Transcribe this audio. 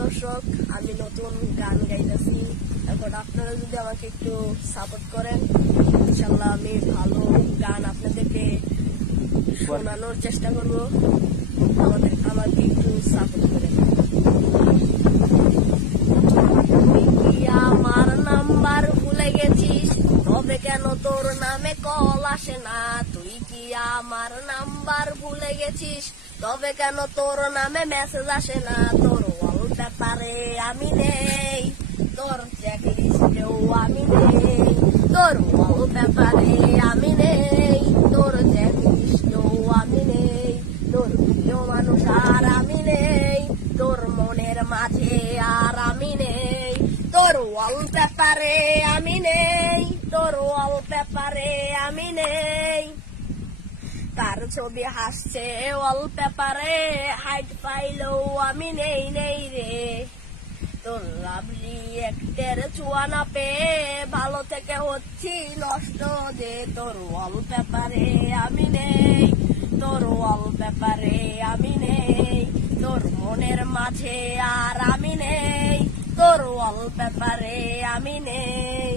দর্শক, আমি নতুন গান গাইতেছি। এখন আপনারা যদি আমাকে একটু সাপোর্ট করেন, ইনশাল্লাহ আমি ভালো গান আপনাদেরকে শোনানোর চেষ্টা করব। আমাকে একটু সাপোর্ট করেন। তুই কি আমার নাম্বার ভুলে গেছিস, তবে কেন তোর নামে কল আসে না? তুই কি আমার নাম্বার ভুলে গেছিস, তবে কেন তোর নামে মেসেজ আসে না? তোর ওয়ালপেপারে আমি নেই, তোর চেক লিস্টেও আমি নেই। তোর ওয়ালপেপারে আমি নেই, তোর চেক লিস্টেও আমি নেই। তোর প্রিয় মানুষ আর আমি নেই, তোর মনের মাঝে আর আমি নেই। তোর ওয়ালপেপারে আমি নেই, তোর ওয়ালপেপারে আমি নেই। তার ছবি হাসছে ওয়ালপেপারে, হাইট পাইলেও আমি নেই নেই রে। তোর লাভলি একটের ছোঁয়া না পেয়ে ভালো থেকে হচ্ছি নষ্ট যে। তোর ওয়ালপেপারে আমি নেই, তোর ওয়ালপেপারে আমি নেই। তোর মনের মাঝে আর আমি নেই, তোর ওয়ালপেপারে আমি নেই।